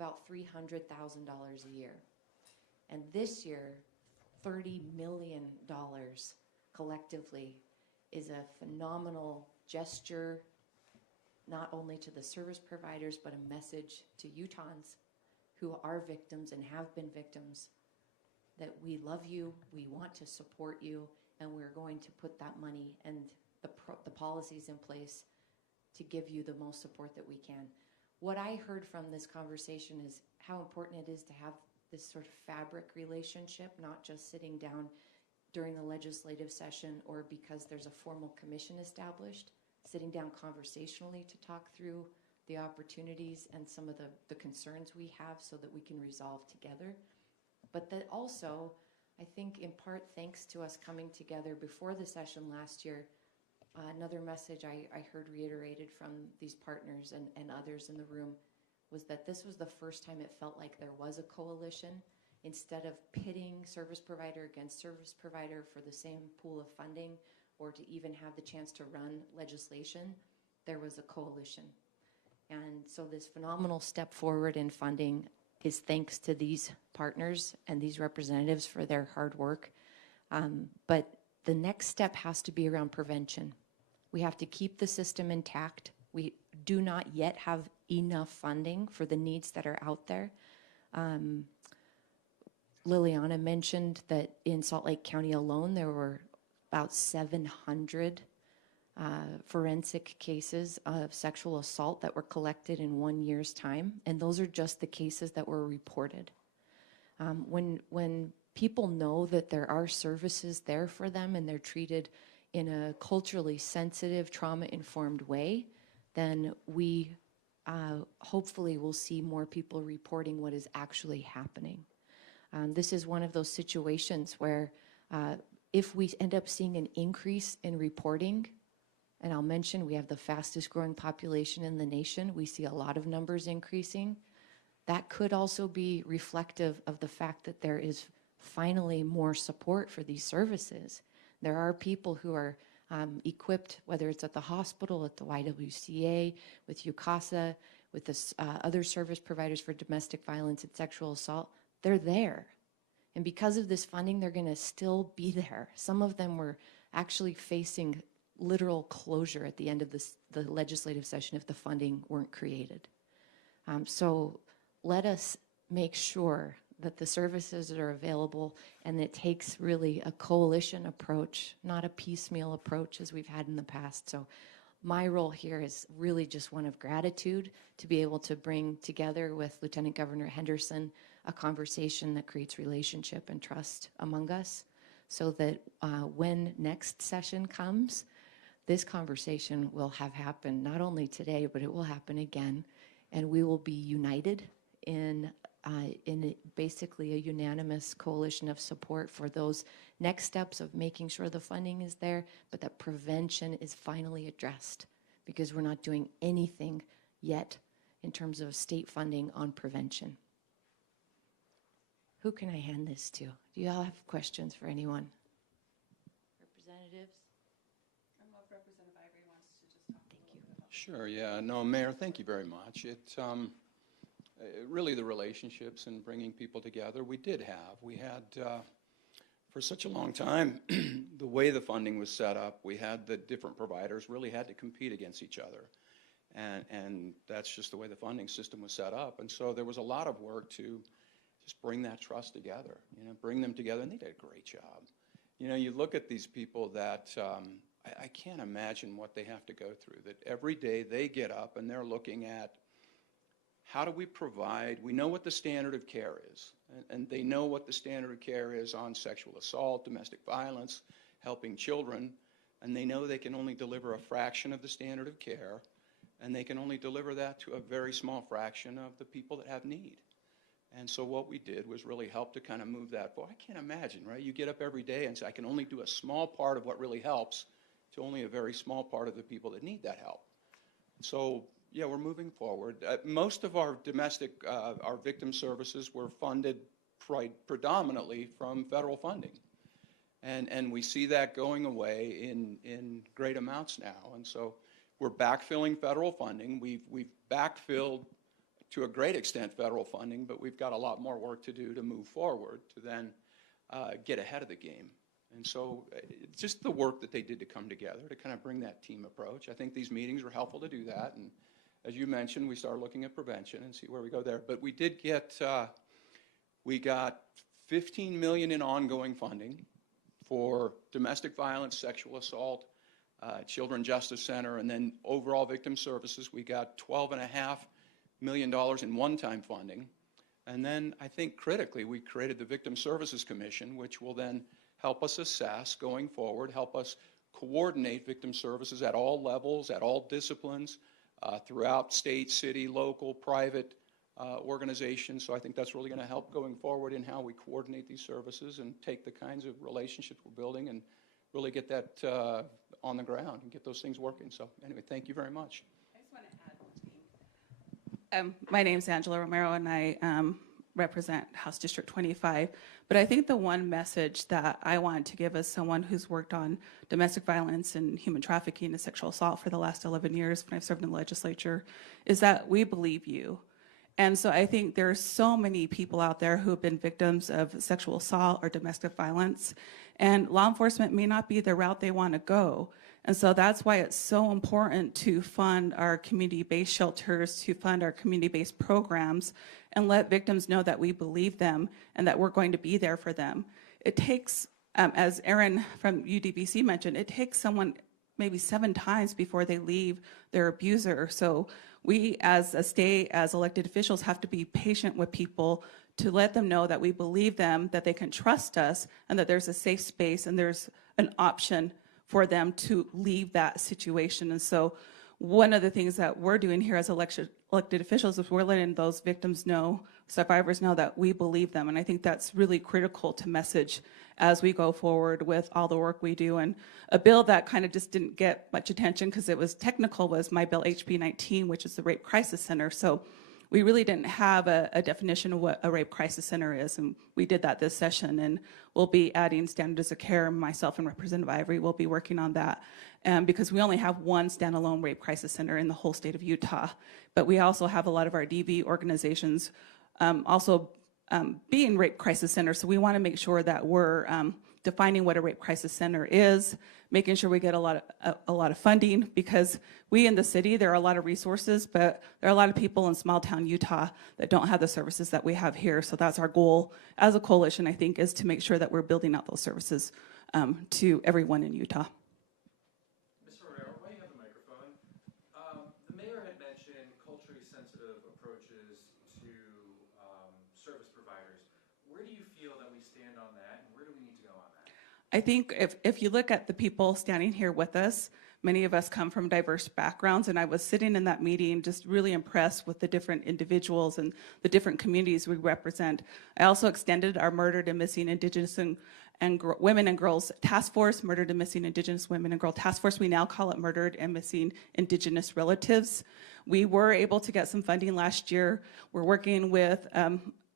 about $300,000 a year. And this year, $30 million collectively is a phenomenal gesture, not only to the service providers, but a message to Utahns who are victims and have been victims that we love you, we want to support you, and we're going to put that money and the policies in place to give you the most support that we can. What I heard from this conversation is how important it is to have this sort of fabric relationship, not just sitting down during the legislative session or because there's a formal commission established, sitting down conversationally to talk through the opportunities and some of the concerns we have so that we can resolve together. But that also, I think in part thanks to us coming together before the session last year, another message I heard reiterated from these partners and others in the room was that this was the first time it felt like there was a coalition. Instead of pitting service provider against service provider for the same pool of funding or to even have the chance to run legislation, there was a coalition. And so this phenomenal step forward in funding is thanks to these partners and these representatives for their hard work. But the next step has to be around prevention. We have to keep the system intact. We do not yet have enough funding for the needs that are out there. Liliana mentioned that in Salt Lake County alone, there were about 700 forensic cases of sexual assault that were collected in 1 year's time, and those are just the cases that were reported. When people know that there are services there for them and they're treated in a culturally sensitive, trauma-informed way, then we hopefully will see more people reporting what is actually happening. This is one of those situations where if we end up seeing an increase in reporting, and I'll mention we have the fastest growing population in the nation, we see a lot of numbers increasing, that could also be reflective of the fact that there is finally more support for these services. There are people who are equipped, whether it's at the hospital, at the YWCA, with UCASA, with the other service providers for domestic violence and sexual assault, they're there. And because of this funding, they're gonna still be there. Some of them were actually facing literal closure at the end of the legislative session if the funding weren't created. So let us make sure that the services are available, and it takes really a coalition approach, not a piecemeal approach as we've had in the past. So my role here is really just one of gratitude to be able to bring together with Lieutenant Governor Henderson a conversation that creates relationship and trust among us so that when next session comes, this conversation will have happened not only today, but it will happen again, and we will be united in basically a unanimous coalition of support for those next steps of making sure the funding is there, but that prevention is finally addressed, because we're not doing anything yet in terms of state funding on prevention. Who can I hand this to? Do you all have questions for anyone? Representatives? I don't know if Representative Ivory wants to just talk a little bit about that. Sure, yeah. No, Mayor, thank you very much. Really the relationships and bringing people together we did have. We had, for such a long time, the way the funding was set up, we had the different providers really had to compete against each other. And that's just the way the funding system was set up. And so there was a lot of work to just bring that trust together, bring them together, and they did a great job. You look at these people that I can't imagine what they have to go through, that every day they get up and they're looking at how do we provide, we know what the standard of care is, and they know what the standard of care is on sexual assault, domestic violence, helping children, and they know they can only deliver a fraction of the standard of care, and they can only deliver that to a very small fraction of the people that have need. And so what we did was really help to kind of move that forward. I can't imagine, right? You get up every day and say, I can only do a small part of what really helps to only a very small part of the people that need that help. So, yeah, we're moving forward. Most of our domestic, our victim services were funded predominantly from federal funding. And we see that going away in great amounts now. And so we're backfilling federal funding. We've backfilled to a great extent, federal funding, but we've got a lot more work to do to move forward to then get ahead of the game. And so just the work that they did to come together to kind of bring that team approach. I think these meetings were helpful to do that. And as you mentioned, we started looking at prevention and see where we go there. But we did get, we got $15 million in ongoing funding for domestic violence, sexual assault, Children Justice Center, and then overall victim services. We got $12.5 million in one-time funding. And then I think critically, we created the Victim Services Commission, which will then help us assess going forward, help us coordinate victim services at all levels, at all disciplines, throughout state, city, local, private organizations. So I think that's really going to help going forward in how we coordinate these services and take the kinds of relationships we're building and really get that on the ground and get those things working. So anyway, thank you very much. I just want to add one thing. My name's Angela Romero, and I represent House District 25. But I think the one message that I want to give as someone who's worked on domestic violence and human trafficking and sexual assault for the last 11 years when I've served in the legislature is that we believe you. And so I think there are so many people out there who have been victims of sexual assault or domestic violence, and law enforcement may not be the route they want to go. And so that's why it's so important to fund our community-based shelters, to fund our community-based programs, and let victims know that we believe them and that we're going to be there for them. It takes, as Erin from UDBC mentioned, it takes someone maybe 7 times before they leave their abuser. So we as a state, as elected officials, have to be patient with people to let them know that we believe them, that they can trust us, and that there's a safe space and there's an option for them to leave that situation. And so one of the things that we're doing here as elected officials is we're letting those victims know, survivors know, that we believe them. And I think that's really critical to message as we go forward with all the work we do. And a bill that kind of just didn't get much attention because it was technical was my bill HB 19, which is the Rape Crisis Center. So we really didn't have a definition of what a rape crisis center is, and we did that this session, and we'll be adding standards of care. Myself and Representative Ivory will be working on that because we only have one standalone rape crisis center in the whole state of Utah, but we also have a lot of our DV organizations also being rape crisis centers, so we want to make sure that we're defining what a rape crisis center is, making sure we get a lot of funding, because we in the city, there are a lot of resources, but there are a lot of people in small town Utah that don't have the services that we have here. So that's our goal as a coalition, I think, is to make sure that we're building out those services to everyone in Utah. Ms. Romero, while you have the microphone, the mayor had mentioned culturally sensitive approaches to service providers. Where do you feel that we stand on that, and where do we need to go on that? I think if you look at the people standing here with us, many of us come from diverse backgrounds, and I was sitting in that meeting just really impressed with the different individuals and the different communities we represent. I also extended our Murdered and Missing Indigenous and Women and Girls Task Force, Murdered and Missing Indigenous Women and Girl Task Force. We now call it Murdered and Missing Indigenous Relatives. We were able to get some funding last year. We're working with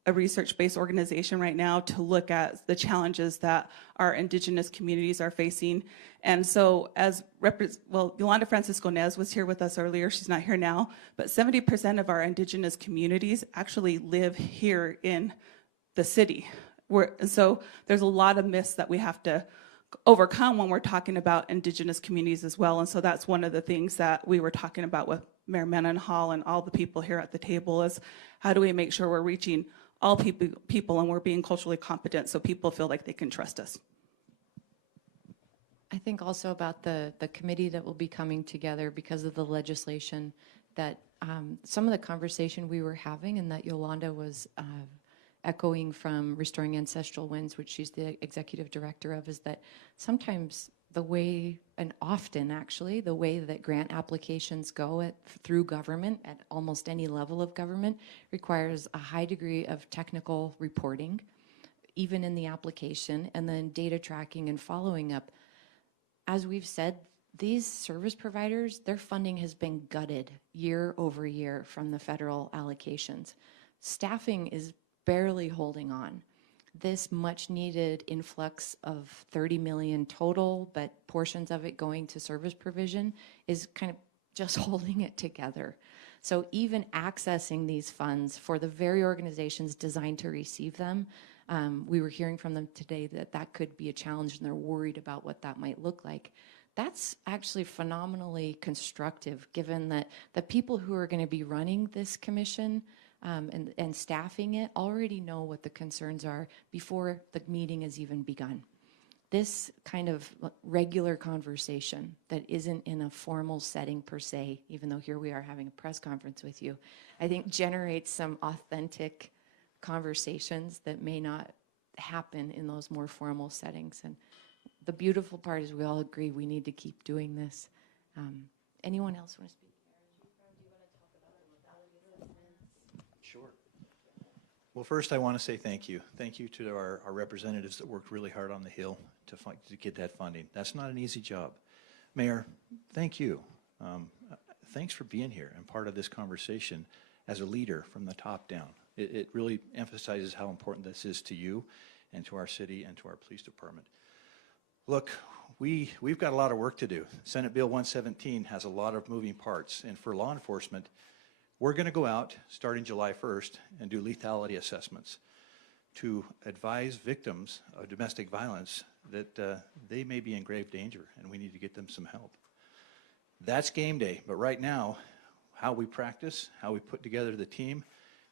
a research-based organization right now to look at the challenges that our Indigenous communities are facing. And so Yolanda Francisco-Nez was here with us earlier. She's not here now, but 70% of our Indigenous communities actually live here in the city. And so there's a lot of myths that we have to overcome when we're talking about Indigenous communities as well. And so that's one of the things that we were talking about with Mayor Mendenhall and all the people here at the table is how do we make sure we're reaching all people and we're being culturally competent so people feel like they can trust us. I think also about the committee that will be coming together because of the legislation that some of the conversation we were having and that Yolanda was echoing from Restoring Ancestral Winds, which she's the executive director of, is that sometimes the way, and often actually, the way that grant applications go through government at almost any level of government requires a high degree of technical reporting, even in the application, and then data tracking and following up. As we've said, these service providers, their funding has been gutted year over year from the federal allocations. Staffing is barely holding on. This much needed influx of 30 million total, but portions of it going to service provision is kind of just holding it together. So even accessing these funds for the very organizations designed to receive them, we were hearing from them today that that could be a challenge and they're worried about what that might look like. That's actually phenomenally constructive, given that the people who are going to be running this commission and staffing it already know what the concerns are before the meeting has even begun. This kind of regular conversation that isn't in a formal setting per se, even though here we are having a press conference with you, I think generates some authentic conversations that may not happen in those more formal settings. And the beautiful part is we all agree we need to keep doing this. Anyone else want to speak? Sure. Well, first I want to say thank you. Thank you to our representatives that worked really hard on the Hill to get that funding. That's not an easy job. Mayor, thank you. Thanks for being here and part of this conversation as a leader from the top down. It really emphasizes how important this is to you and to our city and to our police department. Look, we've got a lot of work to do. Senate Bill 117 has a lot of moving parts, and for law enforcement, we're going to go out starting July 1st and do lethality assessments to advise victims of domestic violence that they may be in grave danger and we need to get them some help. That's game day, but right now, how we practice, how we put together the team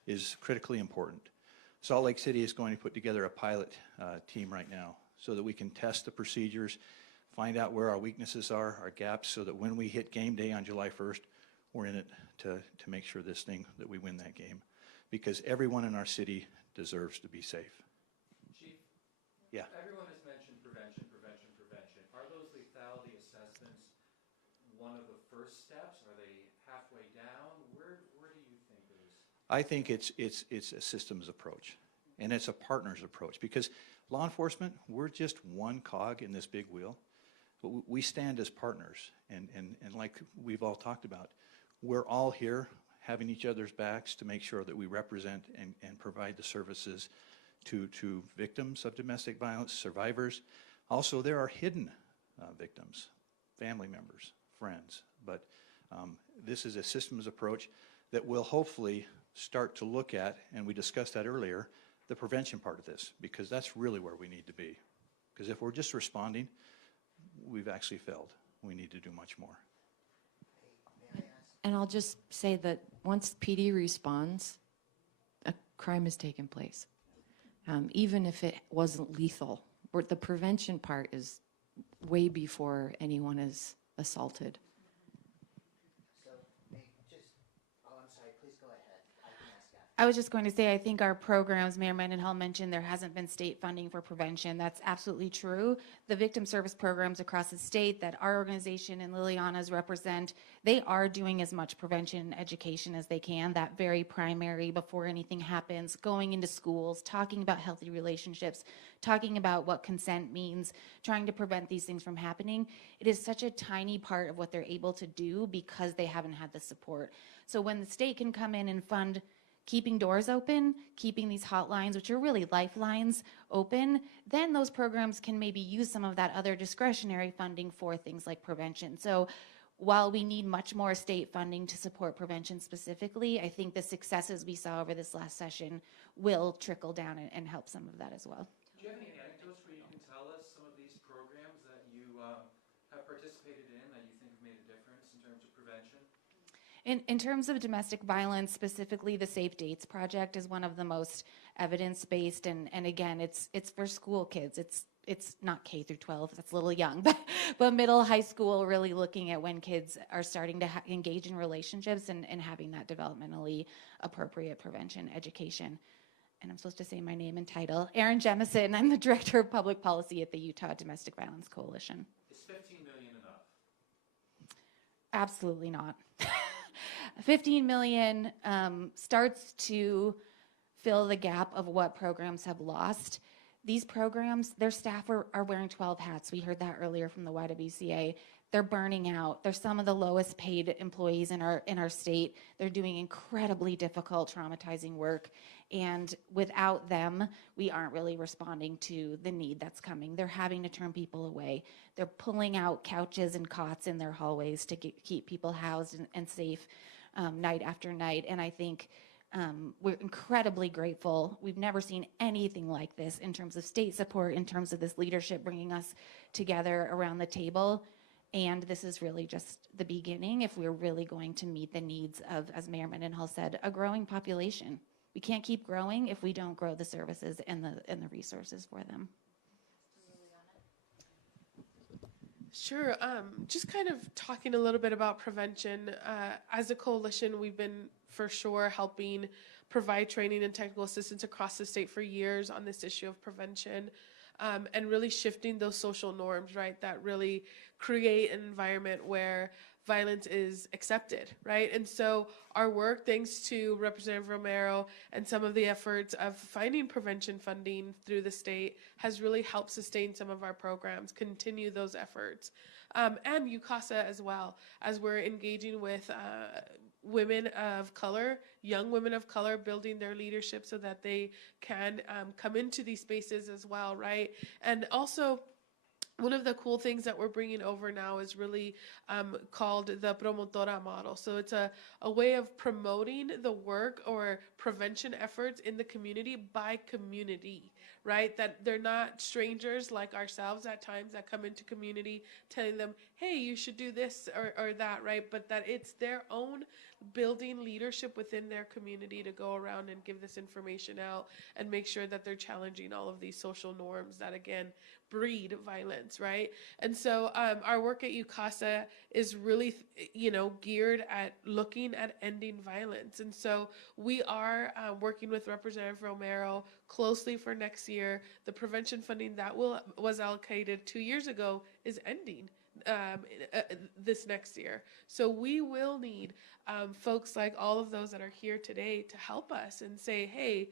is critically important. Salt Lake City is going to put together a pilot team right now so that we can test the procedures, find out where our weaknesses are, our gaps, so that when we hit game day on July 1st, we're in it to make sure that we win that game. Because everyone in our city deserves to be safe. Chief? Yeah. Everyone has mentioned prevention, prevention, prevention. Are those lethality assessments one of the first steps? Are they halfway down? Where do you think it is? I think it's a systems approach, and it's a partners approach, because law enforcement, we're just one cog in this big wheel, but we stand as partners, and like we've all talked about, we're all here having each other's backs to make sure that we represent and provide the services to victims of domestic violence, survivors. Also, there are hidden victims, family members, friends, but this is a systems approach that will hopefully start to look at, and we discussed that earlier, the prevention part of this, because that's really where we need to be. Because if we're just responding, we've actually failed. We need to do much more. And I'll just say that once PD responds, a crime has taken place. Even if it wasn't lethal, the prevention part is way before anyone is assaulted. I was just going to say, I think our programs, Mayor Mendenhall mentioned there hasn't been state funding for prevention. That's absolutely true. The victim service programs across the state that our organization and Liliana's represent, they are doing as much prevention education as they can, that very primary before anything happens, going into schools, talking about healthy relationships, talking about what consent means, trying to prevent these things from happening. It is such a tiny part of what they're able to do because they haven't had the support. So when the state can come in and fund keeping doors open, keeping these hotlines, which are really lifelines, open, then those programs can maybe use some of that other discretionary funding for things like prevention. So while we need much more state funding to support prevention specifically, I think the successes we saw over this last session will trickle down and help some of that as well. Do you have any anecdotes where you can tell us some of these programs that you have participated in that you think have made a difference in terms of prevention? In terms of domestic violence, specifically the Safe Dates Project is one of the most evidence-based, and again, it's for school kids. It's not K through 12, that's a little young, but middle, high school, really looking at when kids are starting to engage in relationships and having that developmentally appropriate prevention education. And I'm supposed to say my name and title. Erin Jemison, I'm the Director of Public Policy at the Utah Domestic Violence Coalition. Is $15 million enough? Absolutely not. 15 million starts to fill the gap of what programs have lost. These programs, their staff are wearing 12 hats. We heard that earlier from the YWCA. They're burning out. They're some of the lowest paid employees in our state. They're doing incredibly difficult, traumatizing work. And without them, we aren't really responding to the need that's coming. They're having to turn people away. They're pulling out couches and cots in their hallways to keep people housed and safe. night after night. And I think we're incredibly grateful. We've never seen anything like this in terms of state support, in terms of this leadership bringing us together around the table. And this is really just the beginning if we're really going to meet the needs of, as Mayor Mendenhall said, a growing population. We can't keep growing if we don't grow the services and the resources for them. Sure. Just kind of talking a little bit about prevention. As a coalition, we've been for sure helping provide training and technical assistance across the state for years on this issue of prevention, and really shifting those social norms, right, that really create an environment where violence is accepted, right? And so our work, thanks to Representative Romero and some of the efforts of finding prevention funding through the state, has really helped sustain some of our programs, continue those efforts. And UCASA as well, as we're engaging with women of color, young women of color, building their leadership so that they can come into these spaces as well, right? And also, one of the cool things that we're bringing over now is really called the promotora model. So it's a way of promoting the work or prevention efforts in the community by community, right? That they're not strangers like ourselves at times that come into community telling them, hey, you should do this or that, right? But that it's their own building leadership within their community to go around and give this information out and make sure that they're challenging all of these social norms that, again, breed violence, right? And so our work at UCASA is really, geared at looking at ending violence. And so we are working with Representative Romero closely for next year. The prevention funding that was allocated 2 years ago is ending this next year. So we will need folks like all of those that are here today to help us and say, hey,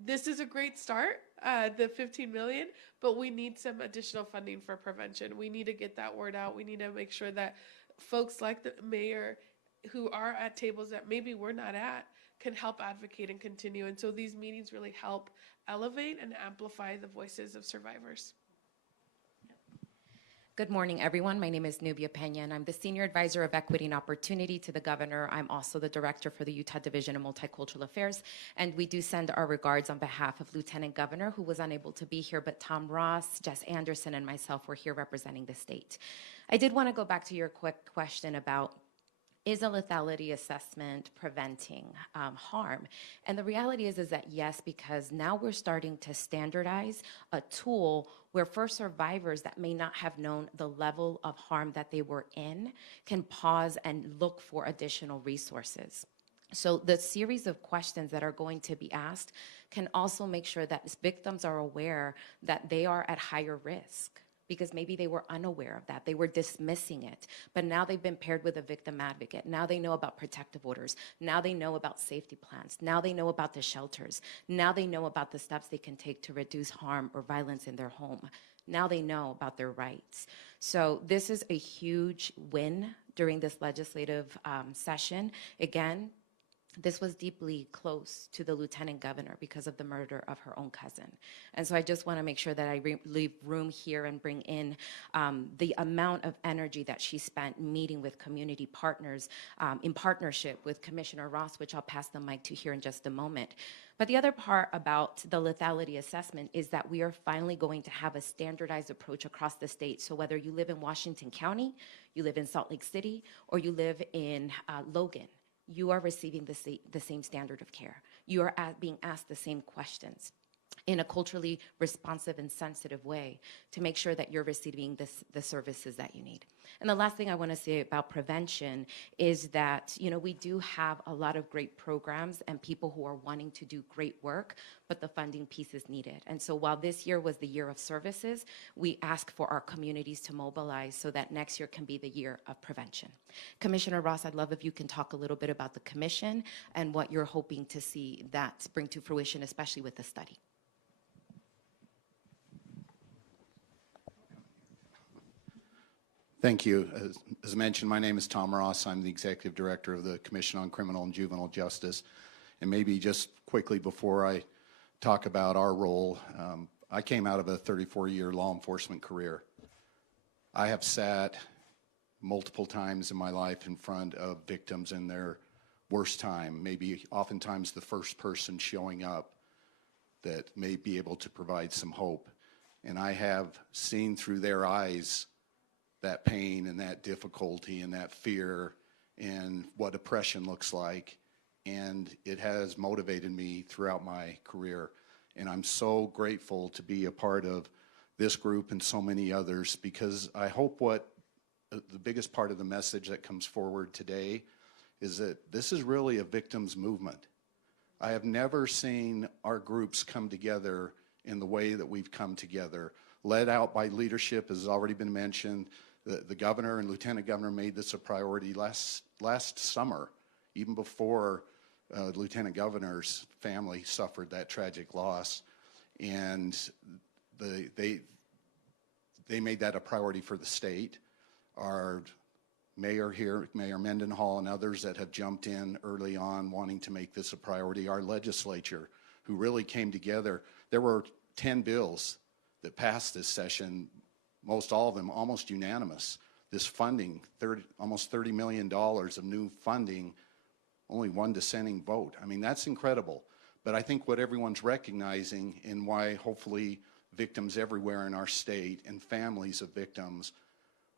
this is a great start, the 15 million, but we need some additional funding for prevention. We need to get that word out. We need to make sure that folks like the mayor who are at tables that maybe we're not at can help advocate and continue. And so these meetings really help elevate and amplify the voices of survivors. Good morning, everyone. My name is Nubia Pena, and I'm the Senior Advisor of Equity and Opportunity to the Governor. I'm also the Director for the Utah Division of Multicultural Affairs, and we do send our regards on behalf of Lieutenant Governor, who was unable to be here, but Tom Ross, Jess Anderson, and myself were here representing the state. I did want to go back to your quick question about, is a lethality assessment preventing harm? And the reality is that yes, because now we're starting to standardize a tool where for survivors that may not have known the level of harm that they were in can pause and look for additional resources. So the series of questions that are going to be asked can also make sure that victims are aware that they are at higher risk, because maybe they were unaware of that. They were dismissing it. But now they've been paired with a victim advocate. Now they know about protective orders. Now they know about safety plans. Now they know about the shelters. Now they know about the steps they can take to reduce harm or violence in their home. Now they know about their rights. So this is a huge win during this legislative session. Again, this was deeply close to the Lieutenant Governor because of the murder of her own cousin. And so I just want to make sure that I leave room here and bring in the amount of energy that she spent meeting with community partners in partnership with Commissioner Ross, which I'll pass the mic to here in just a moment. But the other part about the lethality assessment is that we are finally going to have a standardized approach across the state. So whether you live in Washington County, you live in Salt Lake City, or you live in Logan, you are receiving the same standard of care. You are being asked the same questions in a culturally responsive and sensitive way to make sure that you're receiving the services that you need. And the last thing I want to say about prevention is that, we do have a lot of great programs and people who are wanting to do great work, but the funding piece is needed. And so while this year was the year of services, we ask for our communities to mobilize so that next year can be the year of prevention. Commissioner Ross, I'd love if you can talk a little bit about the commission and what you're hoping to see that bring to fruition, especially with the study. Thank you. As mentioned, my name is Tom Ross. I'm the Executive Director of the Commission on Criminal and Juvenile Justice. And maybe just quickly before I talk about our role, I came out of a 34-year law enforcement career. I have sat multiple times in my life in front of victims and their worst time, maybe oftentimes the first person showing up that may be able to provide some hope. And I have seen through their eyes that pain and that difficulty and that fear and what oppression looks like. And it has motivated me throughout my career. And I'm so grateful to be a part of this group and so many others, because I hope what the biggest part of the message that comes forward today is that this is really a victims movement. I have never seen our groups come together in the way that we've come together, led out by leadership, as has already been mentioned. The governor and lieutenant governor made this a priority last summer, even before lieutenant governor's family suffered that tragic loss. And they made that a priority for the state. Our mayor here, Mayor Mendenhall, and others that have jumped in early on wanting to make this a priority. Our legislature, who really came together. There were 10 bills that passed this session, most all of them almost unanimous. This funding, almost $30 million of new funding, only one dissenting vote. I mean, that's incredible. But I think what everyone's recognizing, and why hopefully victims everywhere in our state and families of victims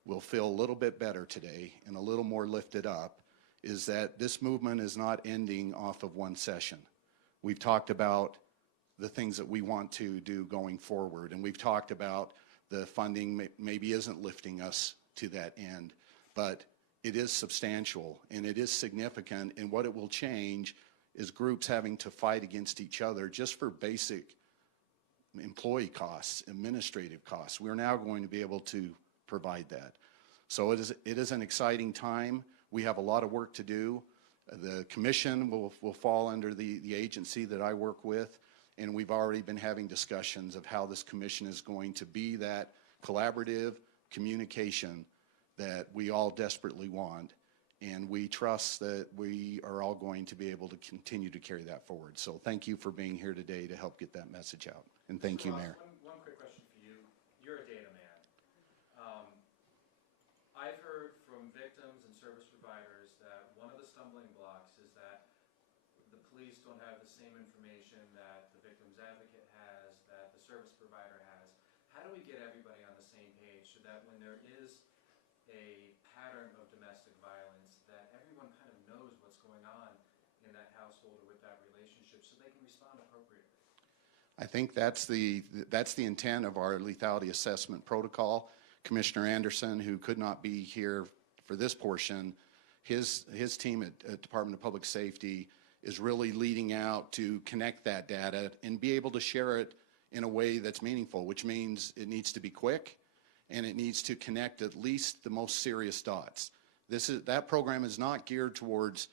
will feel a little bit better today and a little more lifted up, is that this movement is not ending off of one session. We've talked about the things that we want to do going forward, and we've talked about the funding maybe isn't lifting us to that end, but it is substantial and it is significant, and what it will change is groups having to fight against each other just for basic employee costs, administrative costs. We're now going to be able to provide that. So it is an exciting time. We have a lot of work to do. The commission will fall under the agency that I work with, and we've already been having discussions of how this commission is going to be that collaborative communication that we all desperately want, and we trust that we are all going to be able to continue to carry that forward. So thank you for being here today to help get that message out, and thank you, Mayor. One quick question for you. You're a data man. I've heard from victims and service providers that one of the stumbling blocks is that the police don't have the same information that the victim's advocate has, that the service provider has. How do we get everybody on the same page so that when there is a pattern of domestic violence, that everyone kind of knows what's going on in that household or with that relationship so they can respond appropriately? I think that's the intent of our lethality assessment protocol. Commissioner Anderson, who could not be here for this portion, his team at Department of Public Safety is really leading out to connect that data and be able to share it in a way that's meaningful, which means it needs to be quick and it needs to connect at least the most serious dots. That program is not geared towards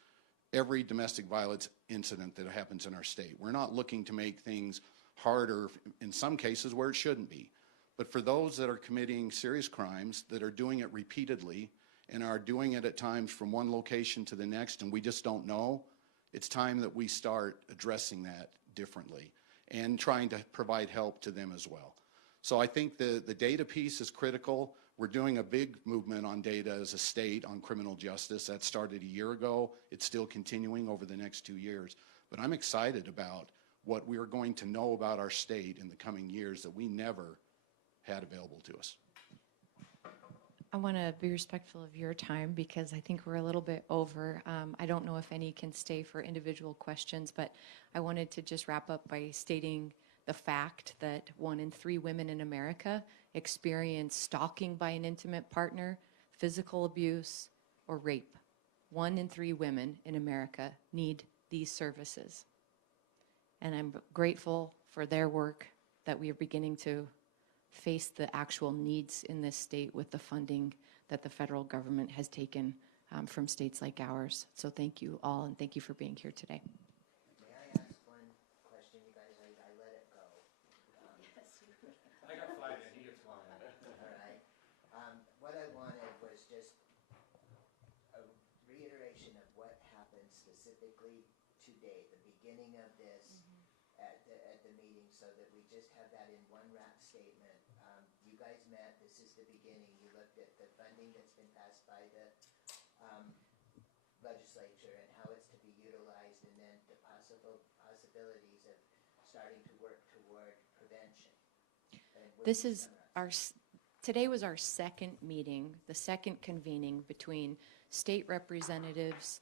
every domestic violence incident that happens in our state. We're not looking to make things harder in some cases where it shouldn't be. But for those that are committing serious crimes, that are doing it repeatedly and are doing it at times from one location to the next and we just don't know, it's time that we start addressing that differently and trying to provide help to them as well. So I think the data piece is critical. We're doing a big movement on data as a state on criminal justice. That started a year ago. It's still continuing over the next 2 years. But I'm excited about what we are going to know about our state in the coming years that we never had available to us. I want to be respectful of your time because I think we're a little bit over. I don't know if any can stay for individual questions, but I wanted to just wrap up by stating the fact that 1 in 3 women in America experience stalking by an intimate partner, physical abuse, or rape. 1 in 3 women in America need these services. And I'm grateful for their work that we are beginning to face the actual needs in this state with the funding that the federal government has taken from states like ours. So thank you all, and thank you for being here today. May I ask one question, you guys? I let it go. I got 5 and he gets 1. All right. What I wanted was just a reiteration of what happened specifically today, the beginning of this at the meeting, so that we just have that in one wrap statement. You guys met, this is the beginning. You looked at the funding that's been passed by the legislature and how it's to be possibilities of starting to work toward prevention. And would This you is summarize? today was our second meeting, the second convening between state representatives,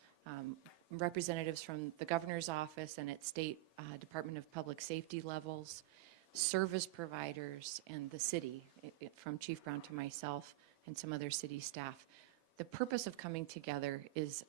representatives from the governor's office and at state Department of Public Safety levels, service providers, and the city, from Chief Brown to myself and some other city staff. The purpose of coming together is